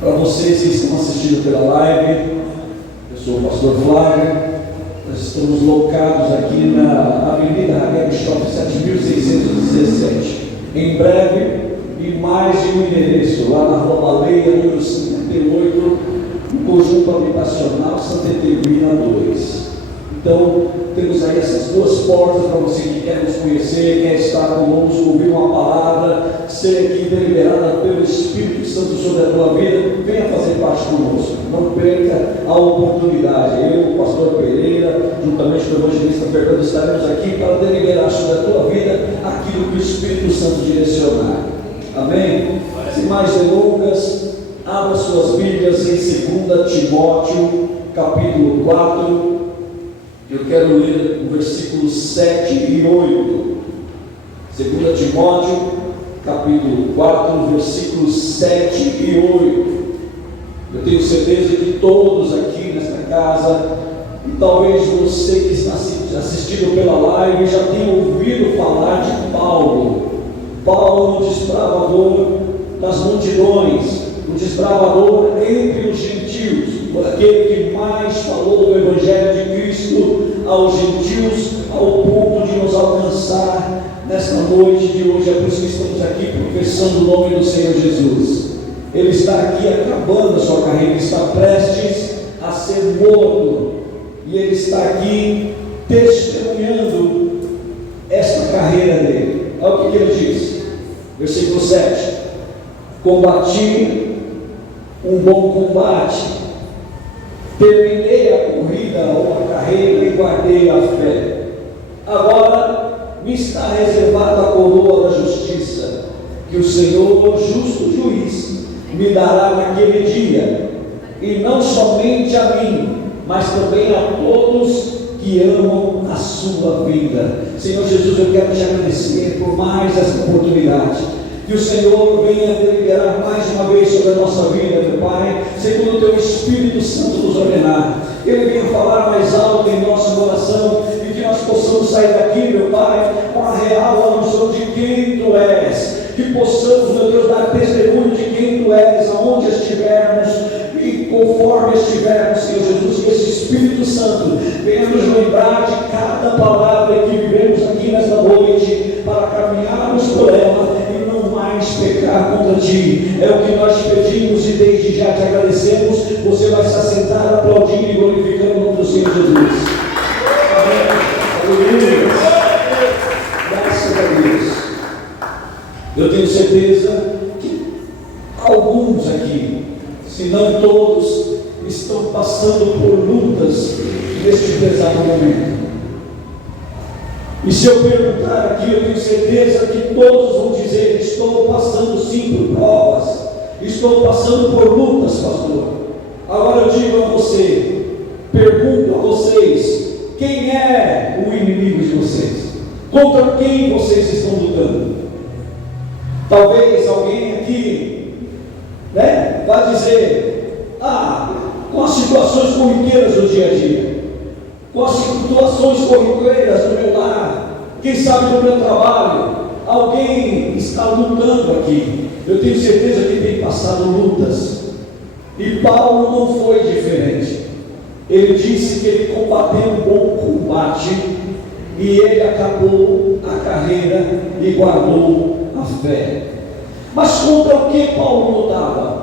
Para vocês que estão assistindo pela live, eu sou o pastor Flávio. Nós estamos locados aqui na Avenida Ragueb Shop 7617. Em breve, e mais de um endereço, lá na Rua Baleia, número 58, no conjunto habitacional Santa Etelvina 2. Então, temos aí essas duas portas para você que quer nos conhecer, quer estar conosco, ouvir uma palavra, ser aqui deliberada pelo Espírito Santo sobre a tua vida. Venha fazer parte conosco, não perca a oportunidade. Eu, o pastor Pereira, juntamente com o evangelista Fernando, estaremos aqui para deliberar sobre a tua vida aquilo que o Espírito Santo direcionar. Amém? Sem mais delongas, abra suas Bíblias em 2 Timóteo, capítulo 4. Eu quero ler o versículos 7 e 8. 2 Timóteo, capítulo 4, versículos 7 e 8. Eu tenho certeza que todos aqui nesta casa, e talvez você que está assistindo pela live, já tenha ouvido falar de Paulo. Paulo, o desbravador das multidões, o desbravador entre os gentios, aquele que mais falou do Evangelho de Cristo aos gentios, ao ponto de nos alcançar nesta noite de hoje. É por isso que estamos aqui professando o nome do Senhor Jesus. Ele está aqui acabando a sua carreira, ele está prestes a ser morto, e ele está aqui testemunhando esta carreira dele. Olha o que ele diz, versículo 7: combati um bom combate, terminei a corrida ou a carreira e guardei a fé. Agora me está reservada a coroa da justiça, que o Senhor, o justo juiz, me dará naquele dia, e não somente a mim, mas também a todos que amam a sua vida. Senhor Jesus, eu quero te agradecer por mais essa oportunidade. Que o Senhor venha deliberar mais uma vez sobre a nossa vida, meu Pai, segundo o Teu Espírito Santo nos ordenar. Que Ele venha falar mais alto em nosso coração, e que nós possamos sair daqui, meu Pai, com a real noção de quem Tu és. Que possamos, meu Deus, dar testemunho de quem Tu és, aonde estivermos e conforme estivermos, Senhor Jesus. Que esse Espírito Santo venha nos lembrar de cada palavra que vivemos aqui nesta noite, para caminharmos por ela pecar contra Ti. É o que nós te pedimos e desde já te agradecemos. Você vai se assentar aplaudindo e glorificando o nome do Senhor Jesus. Amém. Aleluia. Graças a Deus. Eu tenho certeza que alguns aqui, se não todos, estão passando por lutas neste pesado momento. E se eu perguntar aqui, eu tenho certeza que todos vão dizer: estou passando sim por provas, estou passando por lutas, pastor. Agora eu digo a você, pergunto a vocês: quem é o inimigo de vocês? Contra quem vocês estão lutando? Talvez alguém aqui, vai dizer: com as situações corriqueiras do dia a dia, com as situações corriqueiras do meu lar, quem sabe do meu trabalho, alguém está lutando aqui. Eu tenho certeza que tem passado lutas, e Paulo não foi diferente. Ele disse que ele combateu um bom combate, e ele acabou a carreira e guardou a fé. Mas contra o que Paulo lutava?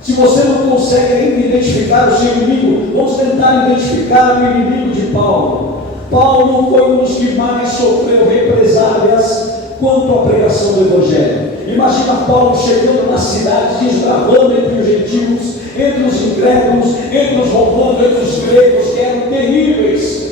Se você não consegue ainda identificar o seu inimigo, vamos tentar identificar o inimigo de Paulo. Paulo foi um dos que mais sofreu represálias quanto à pregação do Evangelho. Imagina Paulo chegando na cidade, desbravando entre os gentios, entre os incrédulos, entre os romanos, entre os gregos, que eram terríveis.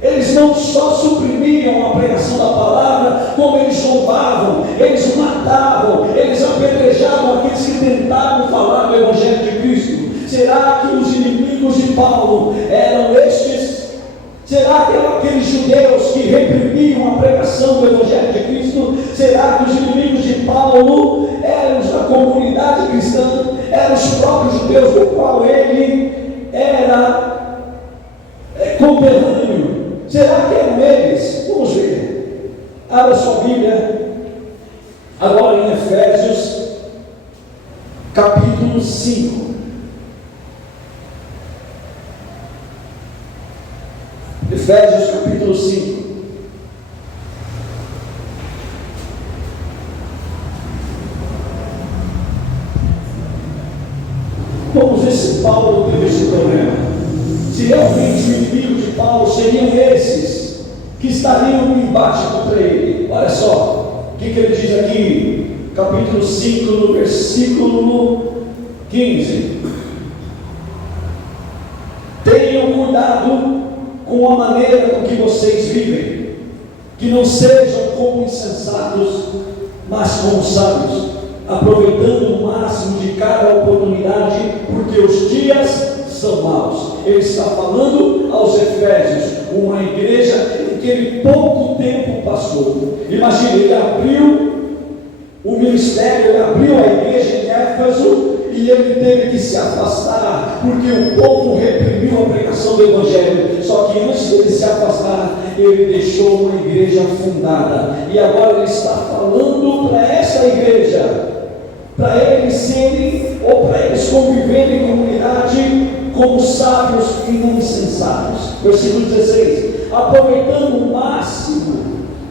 Eles não só suprimiam a pregação da palavra, como eles roubavam, eles matavam, eles apedrejavam aqueles que tentavam falar do Evangelho de Cristo. Será que os inimigos de Paulo eram estes? Será que eram aqueles judeus que reprimiam a pregação do Evangelho de Cristo? Será que os inimigos de Paulo eram os da comunidade cristã? Eram os próprios judeus do qual ele era conterrâneo? Será que eram eles? Vamos ver. Abra sua Bíblia agora em Efésios, capítulo capítulo 5. Efésios capítulo 5. Vamos ver se Paulo teve esse problema. Se realmente o inimigo de Paulo seriam esses que estariam no embate contra ele. Olha só o que ele diz aqui, capítulo 5, no versículo 15. Tenham cuidado com a maneira com que vocês vivem, que não sejam como insensatos, mas como sábios, aproveitando o máximo de cada oportunidade, porque os dias são maus. Ele está falando aos Efésios, uma igreja em que ele pouco tempo passou. Imagine, ele abriu o ministério, ele abriu a igreja em Éfeso, e ele teve que se afastar, porque o povo reprimiu a pregação do Evangelho. Só que antes dele se afastar, ele deixou uma igreja fundada, e agora ele está falando para essa igreja, para eles serem, ou para eles conviverem em comunidade como sábios e não insensatos. Versículo 16: aproveitando o máximo,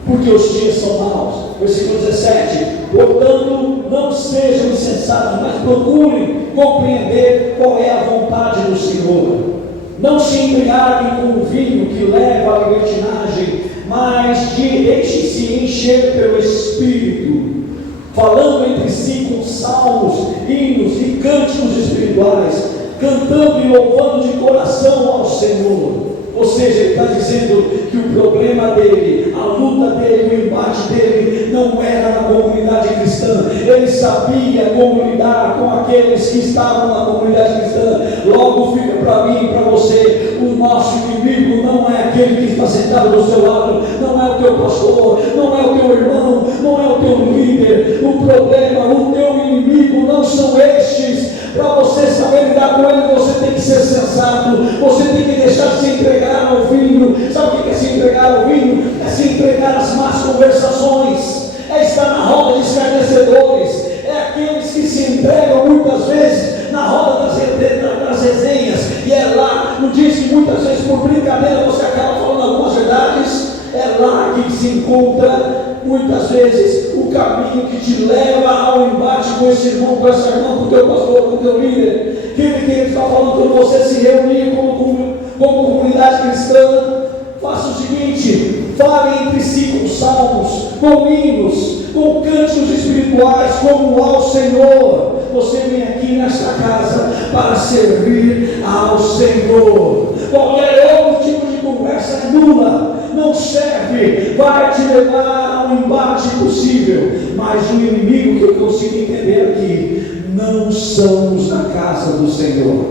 porque os dias são maus. Versículo 17: portanto, não sejam insensatos, mas procurem compreender qual é a vontade do Senhor. Não se embriaguem com o vinho que leva à libertinagem, mas deixem-se encher pelo Espírito, falando entre si com salmos, hinos e cânticos espirituais, cantando e louvando de coração ao Senhor. Ou seja, ele está dizendo que o problema dele, a luta dele, o embate dele não era na comunidade cristã. Ele sabia como lidar com aqueles que estavam na comunidade cristã. Logo fica para mim e para você: o nosso inimigo não é aquele que está sentado do seu lado, não é o teu pastor, não é o teu irmão, não é o teu líder. O problema, o teu inimigo não são estes. Para você saber lidar com ele, você tem que ser sensato, você tem que deixar de se entregar ao vinho. Sabe o que é se entregar ao vinho? É se entregar às más conversações, é estar na roda de escarnecedores, é aqueles que se entregam muitas vezes na roda das resenhas, e é lá, não diz que muitas vezes por brincadeira você acaba falando algumas verdades. É lá que se encontra muitas vezes o caminho que te leva ao embate com esse irmão, com essa irmã, com o teu pastor, com o teu líder. Que ele está falando quando você se reunir como comunidade cristã. Faça o seguinte: fale entre si com salmos, com hinos, com cânticos espirituais, como ao Senhor. Você vem aqui nesta casa para servir ao Senhor. Qualquer outro tipo de conversa é nula, não serve, vai te levar a um embate impossível. Mas o inimigo que eu consigo entender aqui não são os da casa do Senhor.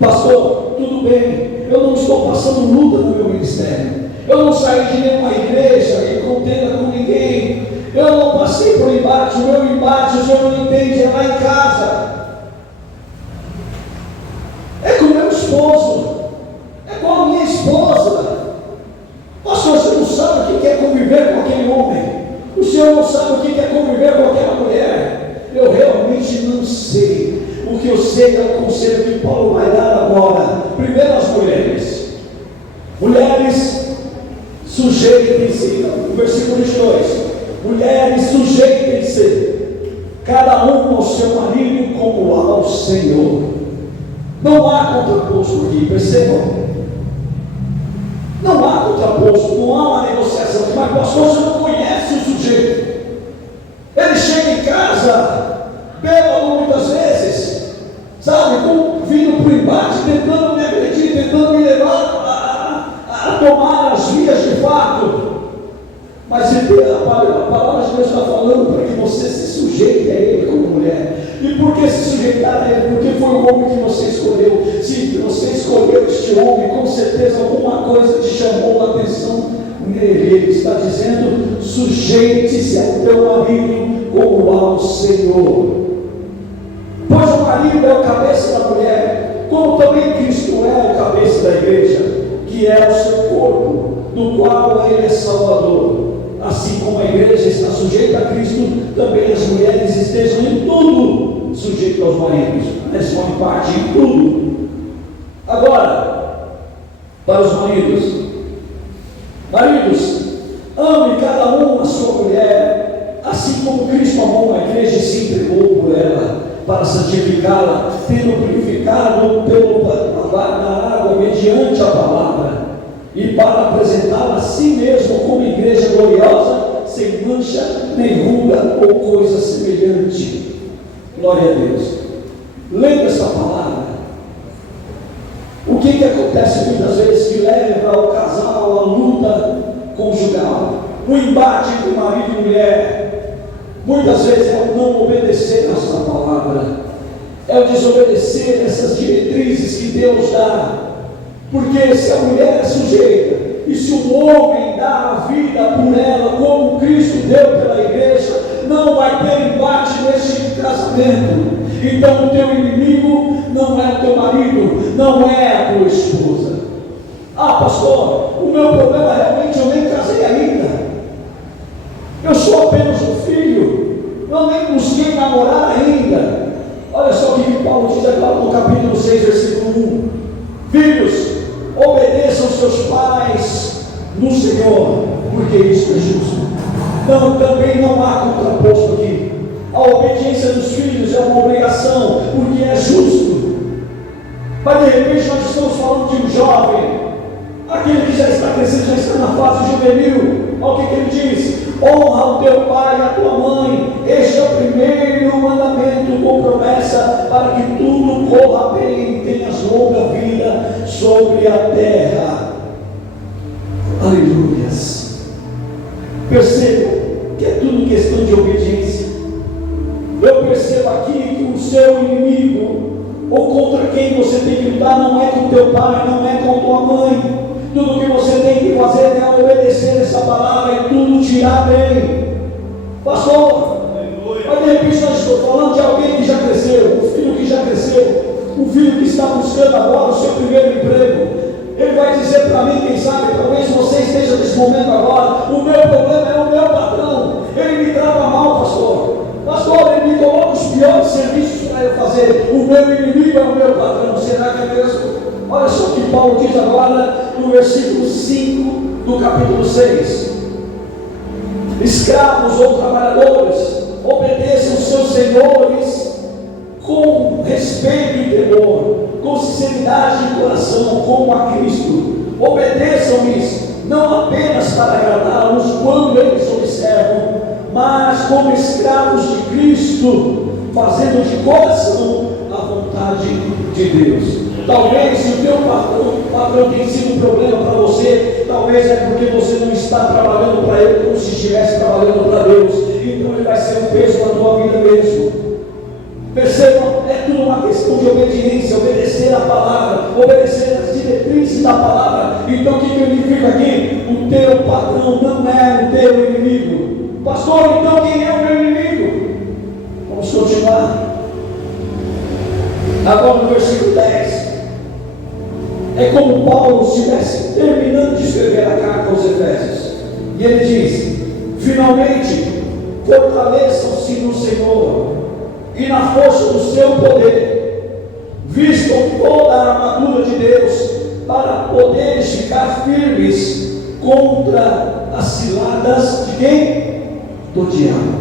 Pastor, tudo bem, eu não estou passando luta no meu ministério, eu não saí de nenhuma igreja e contenda com ninguém, eu não passei por embate. O meu embate, o senhor não entende, é lá em casa, é com o meu esposo, é com a minha esposa. Pastor, você não sabe o que é conviver com aquele homem, o senhor não sabe o que é conviver com aquela mulher. Eu realmente não sei. O que eu sei é o conselho que Paulo vai dar agora. Primeiro, as mulheres. Mulheres, sujeitem-se. No versículo 22. Mulheres, sujeitem-se, cada um ao seu marido como ao Senhor. Não há contraposto aqui, percebam? Não há contraposto, não há uma negociação. Mas pastor, você não conhece o sujeito. Ele chega em casa, bêbado muitas vezes, sabe, vindo para o embate, tentando me agredir, tentando me levar a tomar as vias de fato. Mas a palavra de Deus está falando para que você se sujeite a Ele como mulher. E por que se sujeitar a Ele? Porque foi o homem que você escolheu. Se você escolheu este homem, com certeza alguma coisa te chamou a atenção nele. Ele está dizendo: sujeite-se ao teu marido como ao Senhor. Pois o marido é o cabeça da mulher, como também Cristo é o cabeça da igreja, que é o seu corpo, do qual Ele é Salvador. Assim como a igreja está sujeita a Cristo, também as mulheres estejam em tudo sujeito aos maridos, mas só em parte, em tudo. Agora, para os maridos, ame cada um a sua mulher, assim como Cristo amou a igreja e se entregou por ela, para santificá-la, tendo purificado pelo lavar da água mediante a palavra, e para apresentá-la a si mesmo como igreja gloriosa, sem mancha, nem ruga ou coisa semelhante. Glória a Deus. Lendo essa palavra, o que acontece muitas vezes que leva o casal à luta conjugal, o embate entre marido e mulher? Muitas vezes é o não obedecer a essa palavra, é o desobedecer essas diretrizes que Deus dá. Porque se a mulher é sujeita, e se o homem dá a vida por ela, como Cristo deu pela igreja, não vai ter embate neste casamento. Então o teu inimigo não é o teu marido, não é a tua esposa. Ah, pastor, o meu problema realmente, eu nem casei ainda, eu sou apenas um filho, eu nem busquei namorar ainda. Olha só o que Paulo diz agora no capítulo 6, versículo 1. Filhos, obedeçam seus pais no Senhor, porque isso é justo. Também não há contraposto aqui. A obediência dos filhos é uma obrigação, porque é justo. Mas de repente nós estamos falando de um jovem, aquele que já está crescendo, já está na fase juvenil. Olha o que ele diz: honra o teu pai e a tua mãe. Este é o primeiro mandamento com promessa, para que tudo corra bem e tenhas longa vida sobre a terra. Aleluias. Percebam que é tudo questão de obediência. Eu percebo aqui que o seu inimigo, ou contra quem você tem que lutar, não é com teu pai, não é com tua mãe. Tudo que você tem que fazer é obedecer essa palavra e tudo te irá bem. Pastor, mas de repente nós estamos falando de alguém que já cresceu, um filho que já cresceu, um filho que está buscando agora o seu primeiro emprego. Ele vai dizer para mim, quem sabe, talvez você esteja nesse momento agora: o meu problema é o meu patrão, ele me trata mal, pastor. Pastor, ele me coloca os piores serviços para eu fazer. O meu inimigo é o meu patrão. Será que é mesmo? Olha só o que Paulo diz agora no versículo 5 do capítulo 6. Escravos ou trabalhadores, obedeçam seus senhores com respeito e temor, com sinceridade de coração, como a Cristo. Obedeçam-lhes, não apenas para agradá-los quando eles observam, mas como escravos de Cristo, fazendo de coração a vontade de Deus. Talvez se o teu patrão tem sido um problema para você, talvez é porque você não está trabalhando para ele como se estivesse trabalhando para Deus. Então ele vai ser um peso na tua vida mesmo. Percebam, é tudo uma questão de obediência, obedecer a palavra, obedecer as diretrizes da palavra. Então o que significa aqui? O teu patrão não é o teu inimigo. Pastor, então quem é o meu inimigo? Vamos continuar. Agora no versículo 10. É como Paulo estivesse terminando de escrever a carta aos Efésios. E ele diz: finalmente, fortaleçam-se no Senhor e na força do seu poder. Vistam toda a armadura de Deus, para poderes ficar firmes contra as ciladas de quem? Do diabo.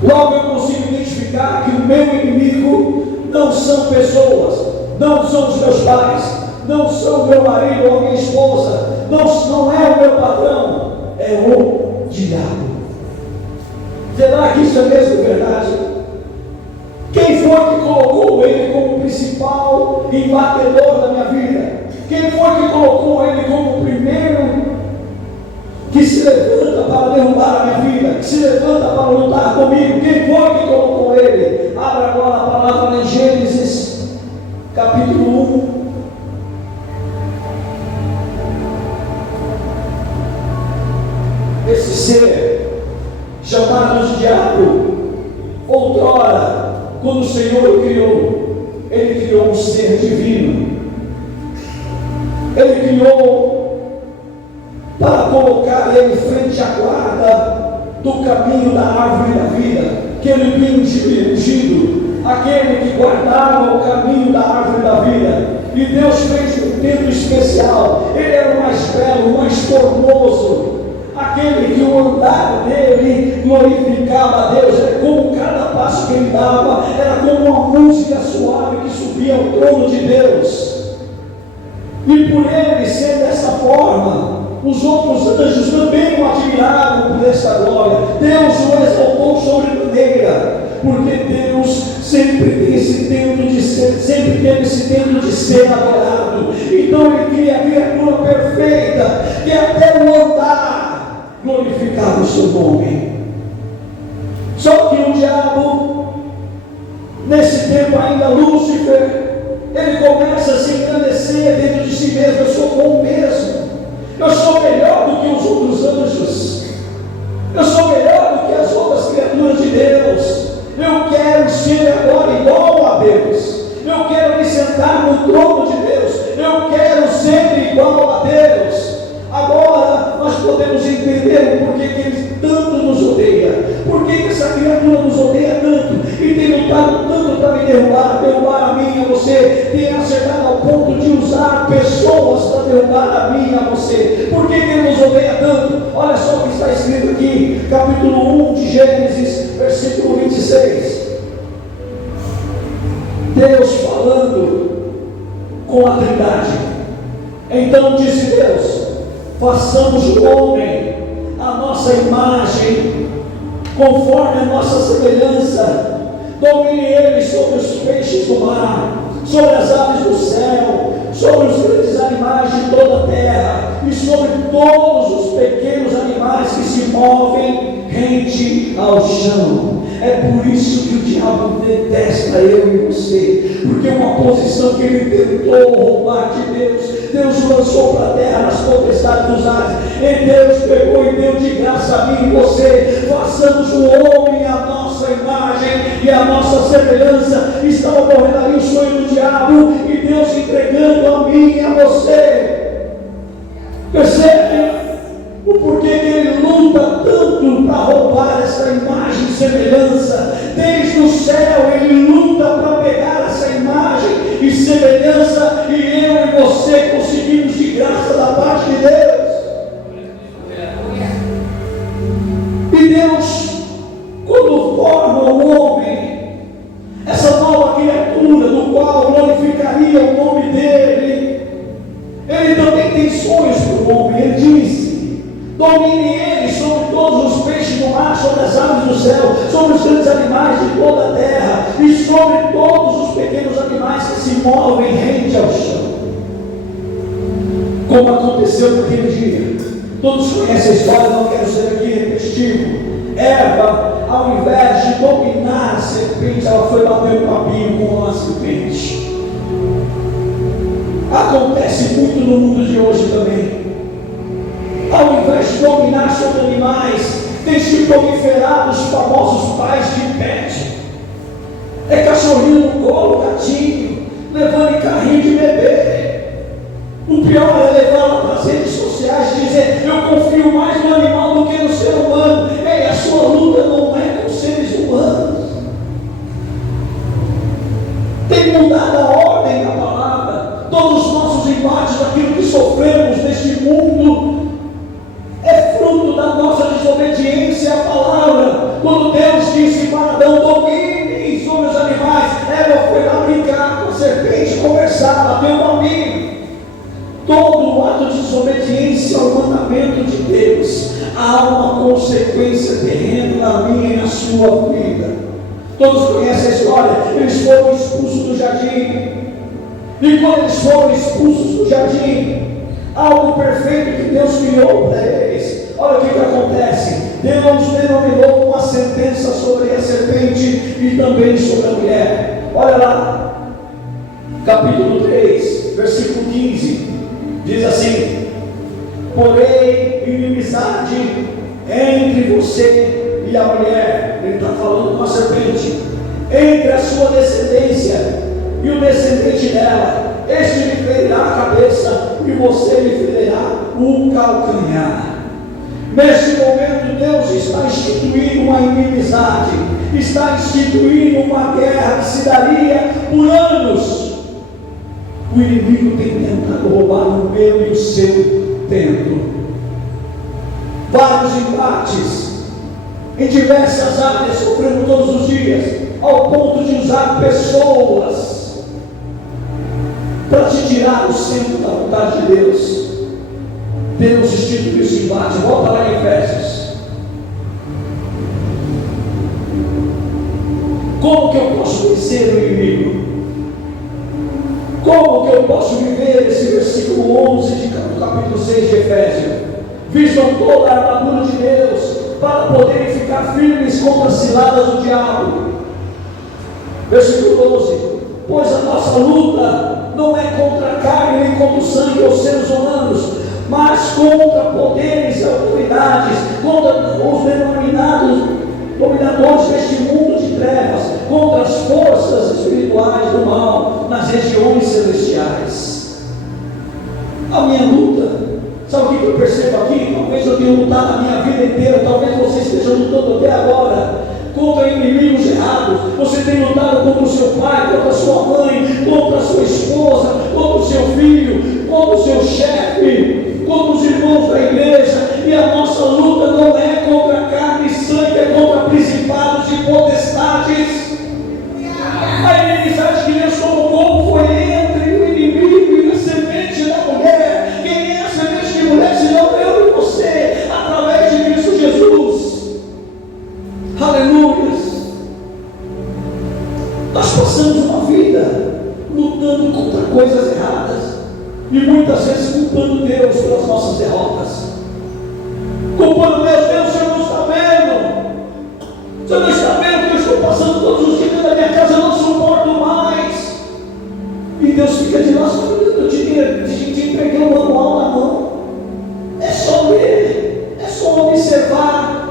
Logo eu consigo identificar que o meu inimigo não são pessoas, não são os meus pais, não são o meu marido ou a minha esposa, não é o meu patrão, é o diabo. Será que isso é mesmo verdade? Quem foi que colocou ele como principal embatedor da minha vida? Quem foi que colocou ele como o primeiro que se levanta para derrubar a minha vida, que se levanta para lutar comigo? Quem foi que colocou ele? Abra agora a palavra em Gênesis capítulo 1. Esse ser chamado de diabo, outrora, quando o Senhor o criou, ele criou um ser divino. Ele criou para colocar ele frente à guarda do caminho da árvore da vida. aquele príncipe ungido, aquele que guardava o caminho da árvore da vida. E Deus fez um templo especial. Ele era o mais belo, o mais formoso, aquele que o andar dele glorificava a Deus. Era como cada passo que ele dava, era como uma música suave que subia ao trono de Deus. E por ele ser dessa forma, os outros anjos também o admiravam por essa glória. Deus o exaltou sobremaneira, porque Deus sempre teve esse tempo de ser adorado. Então ele cria a criatura perfeita, que até o andar glorificava o seu nome. Só que o diabo, nesse tempo ainda, Lúcifer, ele começa a se engrandecer dentro de si mesmo. Eu sou bom mesmo, eu sou melhor do que os outros anjos, eu sou melhor do que as outras criaturas de Deus. Eu quero ser agora igual a Deus, eu quero me sentar no trono de Deus, eu quero ser igual a Deus. Agora nós podemos entender o porquê que ele tanto nos odeia, porquê que essa criatura nos odeia tanto e tem lutado tanto para me derrubar a mim e a você, tem acertado ao ponto de usar pessoas para derrubar a mim e a você. Por que ele nos odeia tanto? Olha só o que está escrito aqui, capítulo 1 de Gênesis, versículo 26. Deus falando com a Trindade. Então disse Deus: façamos o homem a nossa imagem, conforme a nossa semelhança, domine ele sobre os peixes do mar, sobre as aves do céu, sobre os grandes animais de toda a terra e sobre todos os pequenos animais que se movem rente ao chão. É por isso que o diabo detesta eu e você, porque uma posição que ele tentou roubar de Deus, Deus o lançou para a terra nas potestades dos ares, e Deus pegou e deu de graça a mim e você. Façamos o homem a nossa imagem e a nossa semelhança. Estava morrendo ali o sonho do diabo e Deus entregando a mim e a você. Percebe o porquê que ele luta tanto para roubar essa imagem e semelhança? Desde o céu ele luta para pegar essa imagem e semelhança, e eu e você conseguimos de graça da parte de Deus. E Deus, quando forma o homem, essa nova criatura do qual glorificaria o nome dele, ele também tem sonhos para o homem. Ele diz: domine ele sobre todos os peixes do mar, sobre as aves do céu, sobre os grandes animais de toda a terra e sobre todos os pequenos animais que se movem rente ao chão. Como aconteceu naquele dia, todos conhecem a história, não quero ser aqui repetitivo. Eva, ao invés de dominar a serpente, ela foi bater um papinho com a serpente. Acontece muito no mundo de hoje também. Ao invés de dominar sobre animais, tem se proliferado os famosos pais de pet. É cachorrinho no colo, gatinho, levando em carrinho de bebê. O pior é levar para as redes sociais e dizer: eu confio mais no animal do que no ser humano. Ei, a sua luta não é com seres humanos. Tem mudado a ordem da palavra. Todos os nossos embates, daquilo que sofremos neste mundo, é fruto da nossa desobediência à palavra. Quando Deus disse para Adão: domine sobre os animais, Eva foi lá brincar com a serpente, conversar, bater um amigo. Todo ato de desobediência ao mandamento de Deus, há uma consequência terrena na minha e na sua vida. Todos conhecem a história. Eles foram expulsos do jardim, e quando eles foram expulsos do jardim, algo perfeito que Deus criou para eles, olha o que acontece. Deus denominou uma sentença sobre a serpente e também sobre a mulher. Olha lá, capítulo 3, versículo 15, diz assim: porém inimizade entre você e a mulher. Ele está falando com a serpente. Entre a sua descendência e o descendente dela, este lhe ferirá a cabeça e você lhe ferirá o calcanhar. Neste momento, Deus está instituindo uma inimizade, está instituindo uma guerra que se daria por anos. O inimigo tem tentado roubar o meu e o seu templo. Vários embates em diversas áreas sofrendo todos os dias, ao ponto de usar pessoas para te tirar o centro da vontade de Deus. Deus instituiu esse embate. Volta lá em Efésios. Como que eu posso vencer o inimigo? Como que eu posso viver esse versículo 11 do capítulo 6 de Efésios? Vistam toda a armadura de Deus para poderem ficar firmes contra as ciladas do diabo. Versículo 12: pois a nossa luta não é contra a carne nem contra o sangue ou seres humanos, mas contra poderes e autoridades, contra os dominadores deste mundo de trevas, contra as forças espirituais do mal nas regiões celestiais. A minha luta, sabe o que eu percebo aqui? Talvez eu tenha lutado a minha vida inteira, talvez você esteja lutando até agora contra inimigos errados. Você tem lutado contra o seu pai, contra a sua mãe, contra a sua esposa, contra o seu filho, contra o seu chefe, contra os irmãos da igreja. E a nossa luta não é contra carne e sangue, é contra principados e potestades. A inimizade que Deus colocou foi entre o inimigo e a semente da mulher. Quem é a semente de mulher, senão eu e você, através de Cristo Jesus? Aleluia! Nós passamos uma vida lutando contra coisas erradas e muitas vezes culpando Deus pelas nossas derrotas. Culpando Deus, você não está vendo? Você não está vendo que eu estou passando todos os dias da minha casa, eu não suporto mais. E Deus fica de lá, eu te entreguei um manual na mão. É só ler, é só observar.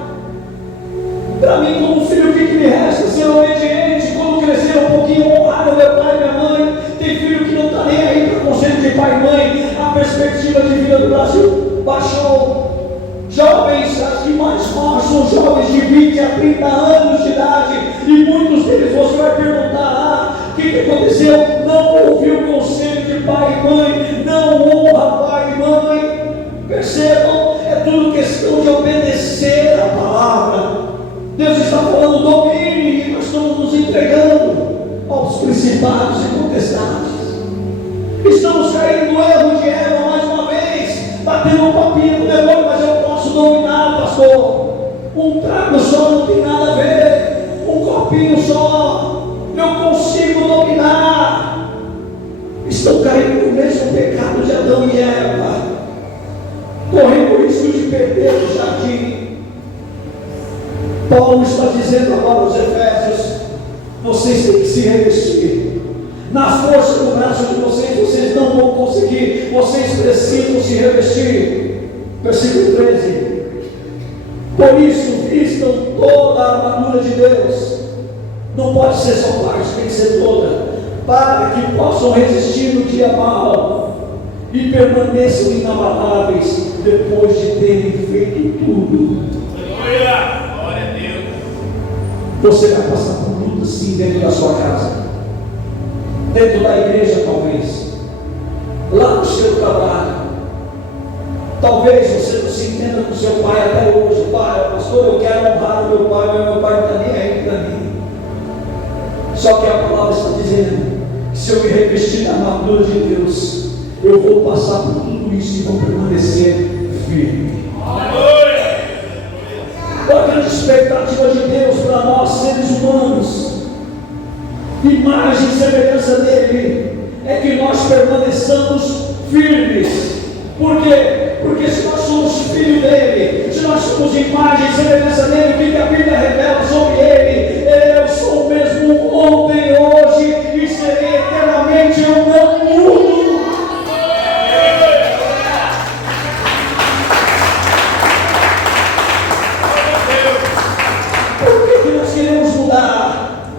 Para mim, como filho, o que me resta? Ser obediente. Quando crescer um pouquinho, honrar o meu pai e minha mãe. Tem filho que não está nem aí para o conselho de pai e mãe. A perspectiva de vida do Brasil baixou. Jovens, as que mais morrem são jovens de 20 a 30 anos de idade. E muitos deles você vai perguntar: o que aconteceu? Não ouviu o conselho de pai e mãe. Não honra pai e mãe. Percebam, é tudo questão de obedecer a palavra. Deus está falando domínio e nós estamos nos entregando aos principados e potestades. Estamos caindo no erro de Eva mais uma vez, batendo um papinho com o demônio, mas eu posso dominar, pastor. Um trago só não tem nada a ver, um copinho só, eu consigo dominar. Estão caindo no mesmo pecado de Adão e Eva, correndo o risco de perder o jardim. Paulo está dizendo agora aos Efésios: vocês têm que se revestir. Na força do braço de vocês não vão conseguir. Vocês precisam se revestir. Versículo 13: por isso vistam toda a armadura de Deus. Não pode ser só parte, tem que ser toda, para que possam resistir no dia mau e permaneçam inabaláveis depois de terem feito tudo. Você vai passar por luta sim dentro da sua casa, dentro da igreja talvez, lá no seu trabalho. Talvez você não se entenda com seu pai até hoje. Pai, pastor, eu quero honrar o meu pai, mas meu pai não está nem aí para mim. Só que a palavra está dizendo que se eu me revestir da armadura de Deus, eu vou passar por tudo isso e vou permanecer firme. Qual a grande expectativa de Deus para nós, seres humanos? Imagem e semelhança dele é que nós permaneçamos firmes. Por quê? Porque se nós somos filhos dele, se nós somos imagem e semelhança dele, o que a Bíblia revela sobre ele? Eu sou o mesmo ontem, hoje e serei eternamente. Eu não mudo. Queremos mudar.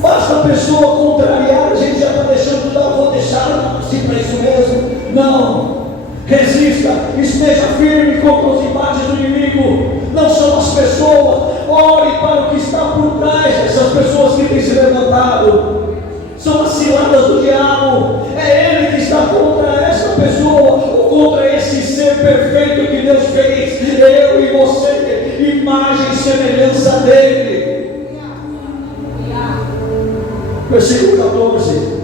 Basta a pessoa contrariar, a gente já está deixando, não vou deixar assim para isso mesmo. Não, resista, esteja firme contra os embates do inimigo, não são as pessoas. Ore para o que está por trás dessas pessoas que têm se levantado. São as ciladas do diabo. É ele que está contra essa pessoa, ou contra esse ser perfeito que Deus fez. Eu e você, imagem e semelhança dele. Versículo 14.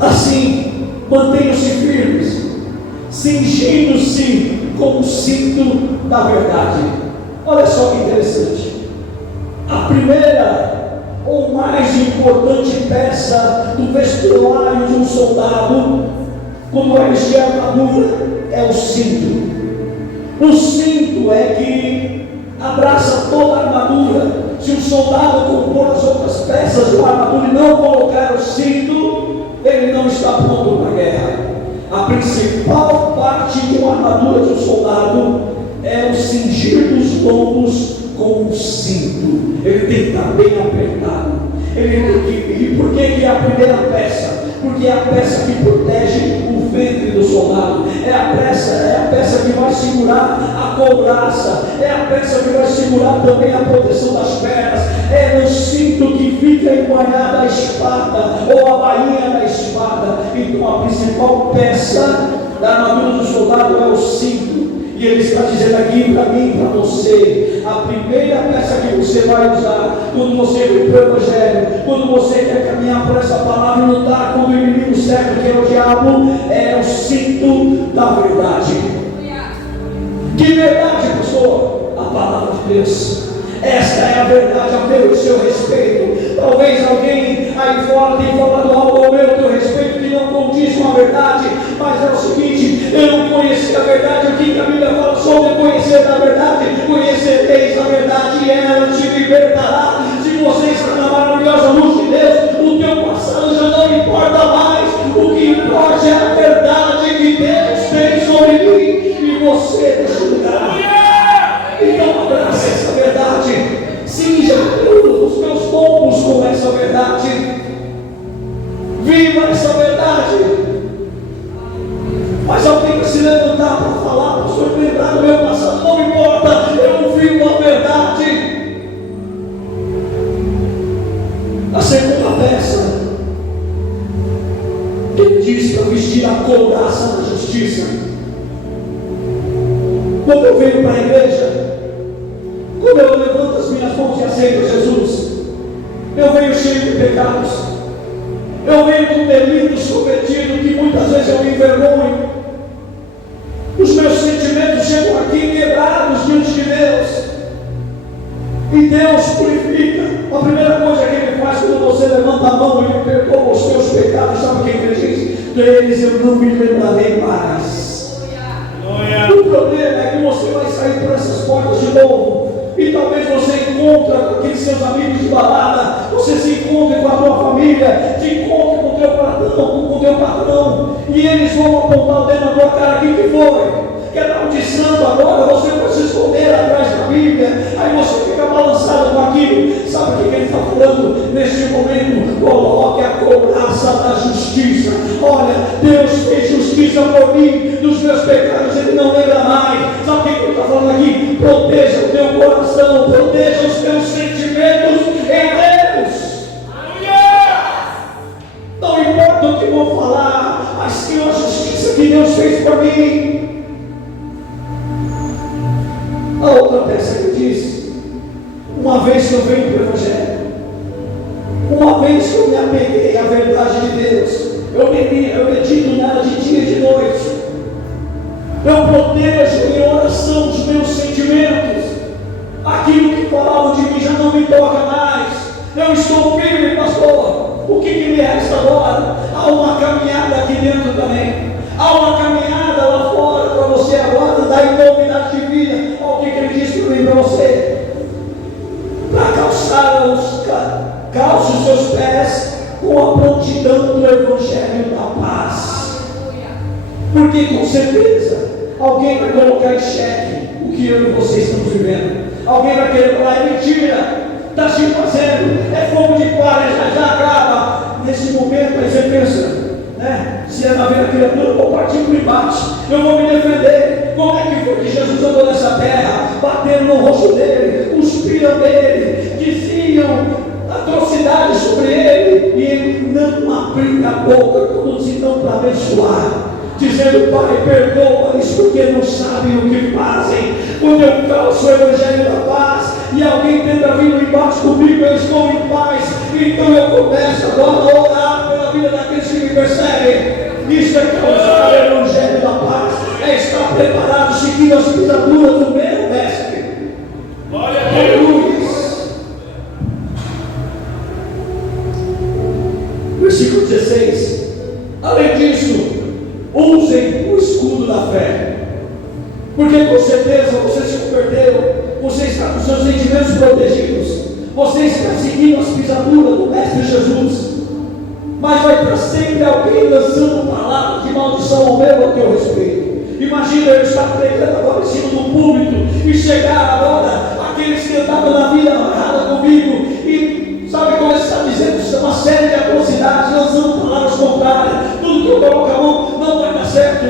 Assim, mantenham-se firmes, cingindo-se com o cinto da verdade. Olha só que interessante. A primeira ou mais importante peça do vestuário de um soldado, quando vai vestir a armadura, é o cinto. O cinto é que abraça toda a armadura. Se o soldado compor as outras peças de uma armadura e não colocar o cinto, ele não está pronto para a guerra. A principal parte de uma armadura de um soldado é o cingir dos lombos com o cinto. Ele tem que estar bem apertado. E por que é a primeira peça? Porque é a peça que protege o ventre do soldado. É a peça que vai segurar a couraça. É a peça que vai segurar também a proteção das pernas. É no cinto que fica embanhada a espada, ou a bainha da espada. Então a principal peça da armadura do soldado é o cinto. E ele está dizendo aqui para mim e para você: a primeira peça que você vai usar quando você vem para o Evangelho, quando você quer caminhar por essa palavra e lutar contra o inimigo certo, que é o diabo, é o cinto da verdade. Que verdade, pastor? A palavra de Deus. Esta é a verdade a meu e seu respeito. Talvez alguém aí fora tenha falado algo ao meu e teu respeito que não condiz com a verdade, mas é o seguinte: eu não conheci a verdade. O que a Bíblia fala sobre conhecer a verdade? Conhecereis a verdade e ela te libertará. Se você está na maravilhosa luz de Deus, o teu passado já não importa mais. O que importa é a verdade que Deus tem sobre mim e você desfrutará. Então abraça essa verdade, cinja os meus lombos com essa verdade, viva essa verdade. Mas alguém vai se levantar para falar: pastor, lembrar do meu passado, não importa, eu vivo a verdade. A segunda peça, ele diz para vestir a couraça da justiça. Quando eu venho para a igreja, quando eu levanto as minhas mãos e aceito Jesus, eu venho cheio de pecados, eu venho com delitos cometidos que muitas vezes eu me envergonho. Os meus sentimentos chegam aqui quebrados diante de Deus, e Deus purifica. A primeira coisa que Ele faz quando você levanta a mão e Ele perdoa os teus pecados, sabe o que Ele diz? Deles eu não me lembrarei mais. O problema é que você vai sair por essas portas de novo, e talvez você encontre com aqueles seus amigos de balada, você se encontre com a tua família, te encontre com o teu patrão, e eles vão apontar o dedo na tua cara: quem que foi? Quer dar um de santo agora? Você vai se esconder atrás da Bíblia, aí você fica balançado com aquilo. Sabe o que ele está falando neste momento? Coloque a couraça da justiça. Olha, Deus fez justiça por mim, dos meus pecados Ele não lembra mais. Sabe o que ele está falando aqui? Proteja o teu coração, proteja os teus sentimentos em Deus. Não importa o que vão falar, mas sim a justiça que Deus fez por mim. A outra peça que diz: uma vez que eu venho para o Evangelho, uma vez que eu me apeguei à verdade de Deus, eu medito nela de dia e de noite, eu protejo em oração os meus sentimentos, aquilo que falavam de mim já não me toca mais, eu estou firme, pastor. O que me resta agora? Há uma caminhada aqui dentro também, há uma caminhada lá fora para você agora dar em novidade de vida. Olha o que ele diz para mim, para você: para calce os seus pés com a prontidão do Evangelho da paz. Porque com certeza alguém vai colocar em xeque o que eu e você estamos vivendo. Alguém vai querer falar: é mentira, está se fazendo, é fogo de palha, já acaba. Nesse momento aí você pensa, se é na vida criatura, eu vou partir para o embate, eu vou me defender. Como é que foi que Jesus andou nessa no rosto dele, cuspiram nele, diziam atrocidades sobre ele, e ele não abria a boca, como se não para abençoar, dizendo: Pai, perdoa-lhes porque não sabem o que fazem. Quando eu calço o evangelho da paz e alguém tenta vir no embate comigo, eu estou em paz. Então eu começo agora a orar pela vida daqueles que me perseguem. Isso é causar o evangelho da paz, é estar preparado, seguindo as pisaduras do meu mestre. Aleluia. Versículo 16. Além disso, usem o escudo da fé, porque com certeza você se converteu, você está com seus sentimentos protegidos, você está seguindo as pisaduras do Mestre Jesus. Mas vai para sempre alguém lançando palavras de maldição ao meu, ao teu respeito. Imagina eu estar pregando agora em cima do púlpito e chegar agora aqueles que estavam na vida errada comigo e sabe começar dizendo uma série de atrocidades, lançando palavras contrárias. Tudo que eu coloco a mão não vai dar certo.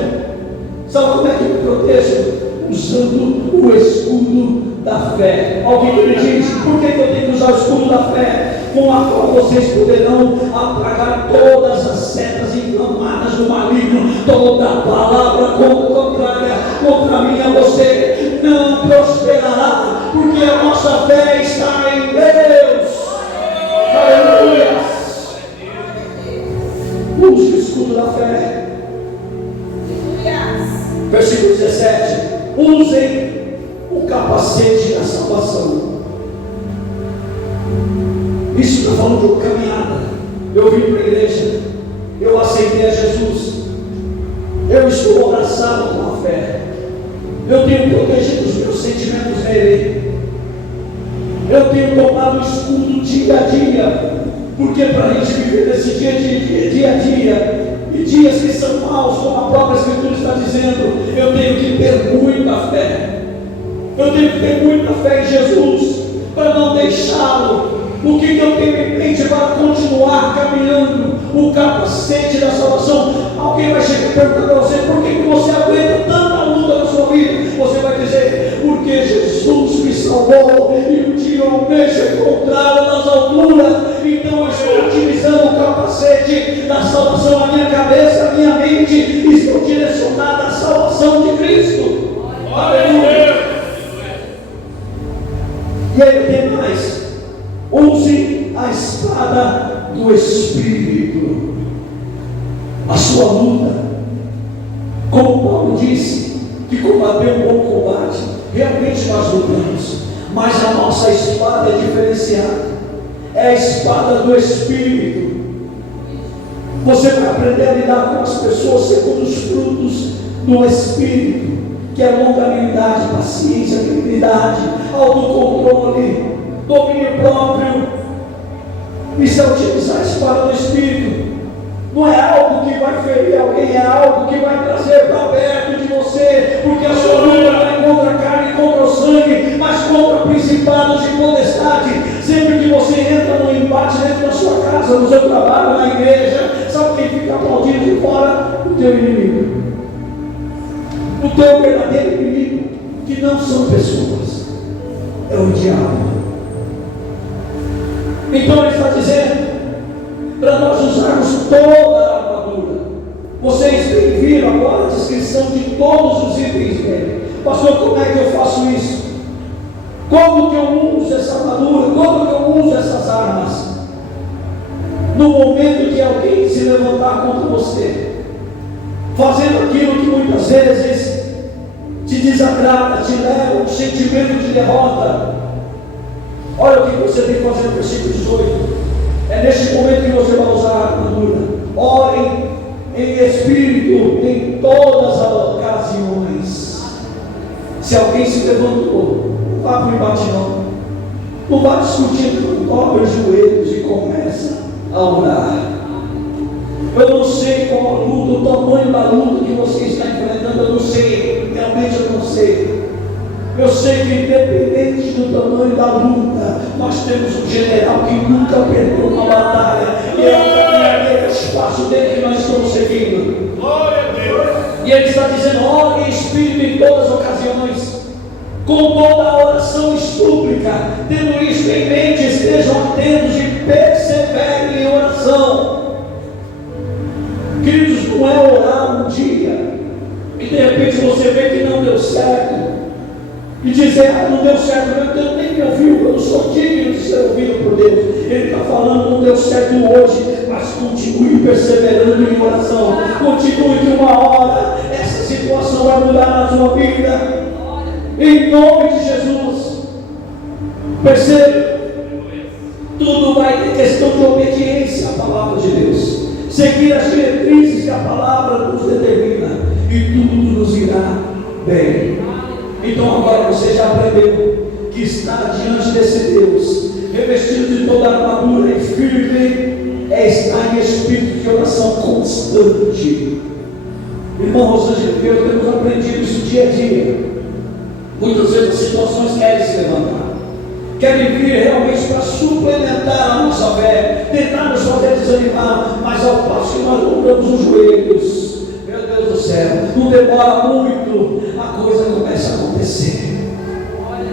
Sabe como é que eu me protejo? Usando o escudo da fé. Alguém que me diz: por que eu tenho que usar o escudo da fé? Com a qual vocês poderão apagar todas as setas inflamadas do maligno. Toda palavra contrária contra mim a você não prosperará, porque a nossa fé está em Deus. Aleluia. Use o escudo da fé. Versículo 17. Usem o capacete da salvação. Isso está falando de caminhada. Eu vim para a igreja, eu aceitei a Jesus, eu estou abraçado com a fé, eu tenho protegido os meus sentimentos nele, eu tenho tomado o escudo dia a dia, porque para a gente viver nesse dia a dia, e dias que são maus, como a própria Escritura está dizendo, eu tenho que ter muita fé, eu tenho que ter muita fé em Jesus, para não deixá-lo. O que eu tenho em mente para continuar caminhando? O capacete da salvação. Alguém vai chegar e perguntar para você: por que você aguenta tanta luta na sua vida? Você vai dizer: porque Jesus me salvou e um dia eu almejo encontrá-lo nas alturas. Então eu estou utilizando o capacete da salvação. A minha cabeça, a minha mente estão direcionadas à salvação de Cristo. Aleluia. E aí tem mais. Use a espada do Espírito. A sua luta, como Paulo disse, que combateu um bom combate. Realmente nós lutamos, mas a nossa espada é diferenciada. É a espada do Espírito. Você vai aprender a lidar com as pessoas segundo os frutos do Espírito, que é longanimidade, paciência, benignidade, autocontrole, domínio próprio. Isso é utilizar a espada do Espírito. Não é algo que vai ferir alguém, é algo que vai trazer para perto de você, porque a sua luta não é contra a carne e contra o sangue, mas contra principados e potestades. Sempre que você entra no embate dentro da sua casa, no seu trabalho, na igreja, sabe quem fica aplaudindo de fora? O teu inimigo, o teu verdadeiro inimigo, que não são pessoas, é o diabo. Então ele está dizendo para nós usarmos toda a armadura. Vocês viram agora a descrição de todos os itens dele. Pastor, como é que eu faço isso? Como que eu uso essa armadura? Como que eu uso essas armas? No momento que alguém se levantar contra você, fazendo aquilo que muitas vezes te desagrada, te leva a um sentimento de derrota. Olha o que você tem que fazer no versículo 18. É neste momento que você vai usar a armadura. Orem em espírito em todas as ocasiões. Se alguém se levantou, não vá para o embate não. Não vá discutindo, dobre os joelhos e começa a orar. Eu não sei qual a luta, o tamanho da luta que você está enfrentando, eu não sei, realmente eu não sei. Eu sei que independente do tamanho da luta, nós temos um general que nunca perdeu uma batalha, e é o espaço dele que nós estamos seguindo. Glória a Deus. E ele está dizendo: ore em espírito em todas as ocasiões, com toda a oração oração e súplica. Tendo isto em mente, estejam atentos e perseverem em oração. Queridos, não é orar um dia e de repente você vê que não deu certo e dizer, não deu certo, meu Deus nem me ouviu, eu não sou digno de ser ouvido por Deus. Ele está falando, não deu certo hoje, mas continue perseverando em oração. Continue que uma hora essa situação vai mudar na sua vida, em nome de Jesus. Perceba, tudo vai ter questão de obediência à palavra de Deus, seguir as diretrizes que a palavra nos determina, e tudo nos irá bem. Então agora você já aprendeu que está diante desse Deus, revestido de toda a armadura e firme, é estar em espírito de oração constante. Irmão Rosângela, eu temos aprendido isso dia a dia. Muitas vezes as situações querem se levantar, querem vir realmente para suplementar a nossa fé, tentar nos fazer desanimar, mas ao passo que nós dobramos os joelhos, meu Deus do céu, não demora muito, a coisa começa a acontecer.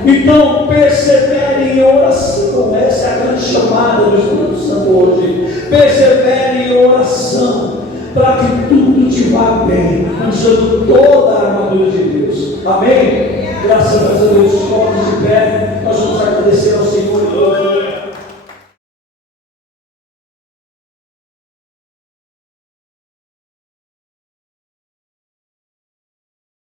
Então persevere em oração. Essa é a grande chamada do Espírito Santo hoje. Persevere em oração, para que tudo te vá bem, usando toda a armadura de Deus. Amém? Graças a Deus, todos de pé, nós vamos agradecer ao Senhor.